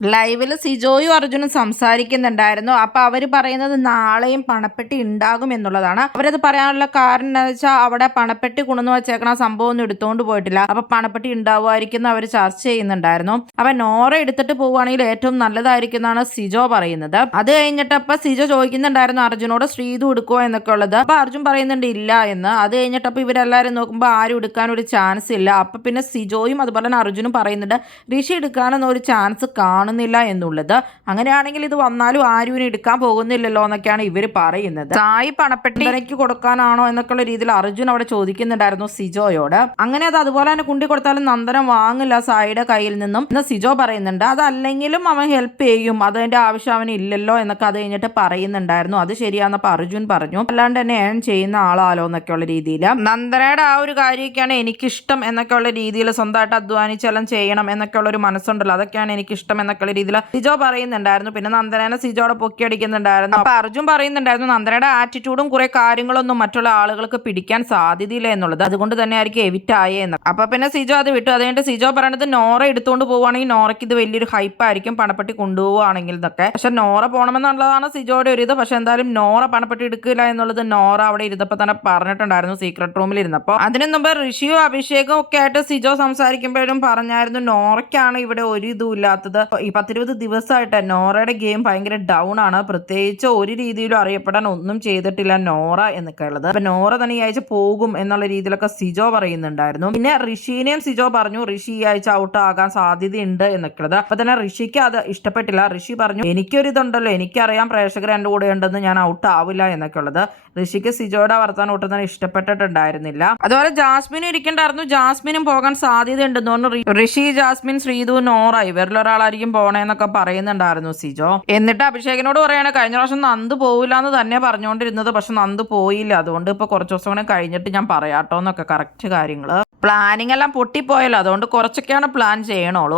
ലൈവില് സിജോയും അർജുനും സംസാരിക്കുന്നുണ്ടായിരുന്നു. അപ്പൊ അവര് പറയുന്നത് നാളെയും പണപ്പെട്ടി ഉണ്ടാകും എന്നുള്ളതാണ്. അവരത് പറയാനുള്ള കാരണം എന്താണെന്ന് വെച്ചാൽ അവിടെ പണപ്പെട്ടി കൊണ്ടുവന്ന് വെച്ചേക്കണ സംഭവം ഒന്നും എടുത്തോണ്ട് പോയിട്ടില്ല. അപ്പൊ പണപ്പെട്ടി ഉണ്ടാവുമായിരിക്കും അവർ ചർച്ച ചെയ്യുന്നുണ്ടായിരുന്നു. അപ്പൊ നോറ എടുത്തിട്ട് പോവുകയാണെങ്കിൽ ഏറ്റവും നല്ലതായിരിക്കും എന്നാണ് സിജോ പറയുന്നത്. അത് കഴിഞ്ഞിട്ട് അപ്പൊ സിജോ ചോദിക്കുന്നുണ്ടായിരുന്നു അർജുനോട് ശ്രീതു എടുക്കുവോ എന്നൊക്കെ ഉള്ളത്. അപ്പൊ അർജുൻ പറയുന്നുണ്ട് ഇല്ല എന്ന്. അത് കഴിഞ്ഞിട്ട് അപ്പൊ ഇവരെല്ലാരും നോക്കുമ്പോൾ ആരും എടുക്കാൻ ഒരു ചാൻസ് ഇല്ല. അപ്പൊ പിന്നെ സിജോയും അതുപോലെ തന്നെ അർജുനും പറയുന്നുണ്ട് ഋഷി എടുക്കാനൊന്നും ഒരു ചാൻസ് കാണുന്നില്ല എന്നുള്ളത്. അങ്ങനെയാണെങ്കിൽ ഇത് വന്നാലും ആരും ഇനി എടുക്കാൻ പോകുന്നില്ലല്ലോ എന്നൊക്കെയാണ് ഇവർ പറയുന്നത്. സായി പണപ്പെട്ടിക്ക് കൊടുക്കാനാണോ എന്നൊക്കെയുള്ള രീതിയിൽ അർജുൻ അവിടെ ചോദിക്കുന്നുണ്ടായിരുന്നു സിജോയോട്. അങ്ങനെ അത് അതുപോലെ തന്നെ കുണ്ടി കൊടുത്താലും നന്ദനം വാങ്ങില്ല സായിയുടെ കയ്യിൽ നിന്നും എന്ന് സിജോ പറയുന്നുണ്ട്. അതല്ലെങ്കിലും അവൻ ഹെൽപ്പ് ചെയ്യും, അതിന്റെ ആവശ്യം അവന് ഇല്ലല്ലോ എന്നൊക്കെ അത് കഴിഞ്ഞിട്ട് പറയുന്നുണ്ടായിരുന്നു. അത് ശരിയാന്നപ്പോ അർജുൻ പറഞ്ഞു. അല്ലാണ്ട് തന്നെ ഏൺ ചെയ്യുന്ന ആളാലോ എന്നൊക്കെയുള്ള രീതിയിൽ നന്ദനയുടെ ആ ഒരു കാര്യമൊക്കെയാണ് എനിക്കിഷ്ടം എന്നൊക്കെയുള്ള രീതിയിൽ സ്വന്തമായിട്ട് അധ്വാനിച്ചെല്ലാം ചെയ്യണം എന്നൊക്കെയുള്ള ഒരു മനസ്സുണ്ടല്ലോ, അതൊക്കെയാണ് എനിക്ക് ഇഷ്ടം എന്നൊക്കെയുള്ള രീതിയിൽ സിജോ പറയുന്നുണ്ടായിരുന്നു. പിന്നെ നന്ദനനെ സിജോടെ പൊക്കി അടിക്കുന്നുണ്ടായിരുന്നു. അപ്പൊ അർജുൻ പറയുന്നുണ്ടായിരുന്നു നന്ദനയുടെ ആറ്റിറ്റ്യൂഡും കുറെ കാര്യങ്ങളൊന്നും മറ്റുള്ള ആളുകൾക്ക് പിടിക്കാൻ സാധ്യതയില്ല എന്നുള്ളത്, അതുകൊണ്ട് തന്നെ ആയിരിക്കും എവിറ്റ് ആയെന്ന്. അപ്പൊ പിന്നെ സിജോ അത് വിട്ടു. അതുകൊണ്ട് സിജോ പറയണത് നോറ എടുത്തുകൊണ്ട് പോവുകയാണെങ്കിൽ നോറയ്ക്ക് ഇത് വലിയൊരു ഹൈപ്പായിരിക്കും പണപ്പെട്ടി കൊണ്ടുപോവുകയാണെങ്കിൽ എന്നൊക്കെ. പക്ഷെ നോറ പോകണമെന്നുള്ളതാണ് സിജോയുടെ ഒരു ഇത്. പക്ഷെ എന്തായാലും നോറ പണപ്പെട്ടി എടുക്കില്ല എന്നുള്ളത് നോറ അവിടെ ഇരുന്നപ്പോൾ തന്നെ പറഞ്ഞിട്ടുണ്ടായിരുന്നു സീക്രട്ട് റൂമിൽ ഇരുന്നപ്പോൾ. അതിനു മുമ്പ് ഋഷിയും അഭിഷേകും ഒക്കെ ആയിട്ട് സിജോ സംസാരിക്കുമ്പോഴും പറഞ്ഞായിരുന്നു നോറയ്ക്കാണ് ഇവിടെ ഒരു ഇതും ഇല്ലാത്തത്. ഈ 10-20 ദിവസമായിട്ട് നോറയുടെ ഗെയിം ഭയങ്കര ഡൗൺ ആണ്, പ്രത്യേകിച്ച് ഒരു രീതിയിലും അറിയപ്പെടാൻ ഒന്നും ചെയ്തിട്ടില്ല നോറ എന്നൊക്കെ ഉള്ളത്. അപ്പൊ നോറ തന്നെ ഈ ആഴ്ച പോകും എന്നുള്ള രീതിയിലൊക്കെ സിജോ പറയുന്നുണ്ടായിരുന്നു. പിന്നെ ഋഷിനെയും സിജോ പറഞ്ഞു ഋഷി ഈ ആഴ്ച ഔട്ട് ആകാൻ സാധ്യതയുണ്ട് എന്നൊക്കെ ഉള്ളത്. അപ്പൊ തന്നെ ഋഷിക്ക് അത് ഇഷ്ടപ്പെട്ടില്ല. ഋഷി പറഞ്ഞു എനിക്കൊരിതുണ്ടല്ലോ, എനിക്കറിയാം പ്രേക്ഷകർ എൻ്റെ കൂടെ ഉണ്ടെന്ന്, ഞാൻ ഔട്ട് ആവില്ല എന്നൊക്കെ ഉള്ളത്. ഋഷിക്ക് സിജോയുടെ വർത്താനം ഒട്ടും തന്നെ ഇഷ്ടപ്പെട്ടിട്ടുണ്ടായിരുന്നില്ല. അതുപോലെ ജാസ്മിനും ഇരിക്കണ്ടായിരുന്നു, ജാസ്മിനും പോകാൻ സാധ്യത ഉണ്ടെന്ന് തോന്നുന്നു. ഋഷി, ജാസ്മിൻ, ശ്രീതു, നോറ ഇവരിലൊരാളായിരിക്കും പോണേന്നൊക്കെ പറയുന്നുണ്ടായിരുന്നു സിജോ. എന്നിട്ട് അഭിഷേകിനോട് പറയാണ് കഴിഞ്ഞ പ്രാവശ്യം നന്ദു പോവില്ല എന്ന് തന്നെ പറഞ്ഞുകൊണ്ടിരുന്നത്, പക്ഷെ നന്ദു പോയില്ല, അതുകൊണ്ട് ഇപ്പൊ കുറച്ച് ദിവസം കൂടെ കഴിഞ്ഞിട്ട് ഞാൻ പറയാട്ടോ എന്നൊക്കെ കറക്റ്റ് കാര്യങ്ങള്. പ്ലാനിങ് എല്ലാം പൊട്ടിപ്പോയല്ലോ, അതുകൊണ്ട് കുറച്ചൊക്കെയാണ് പ്ലാൻ ചെയ്യണോളൂ.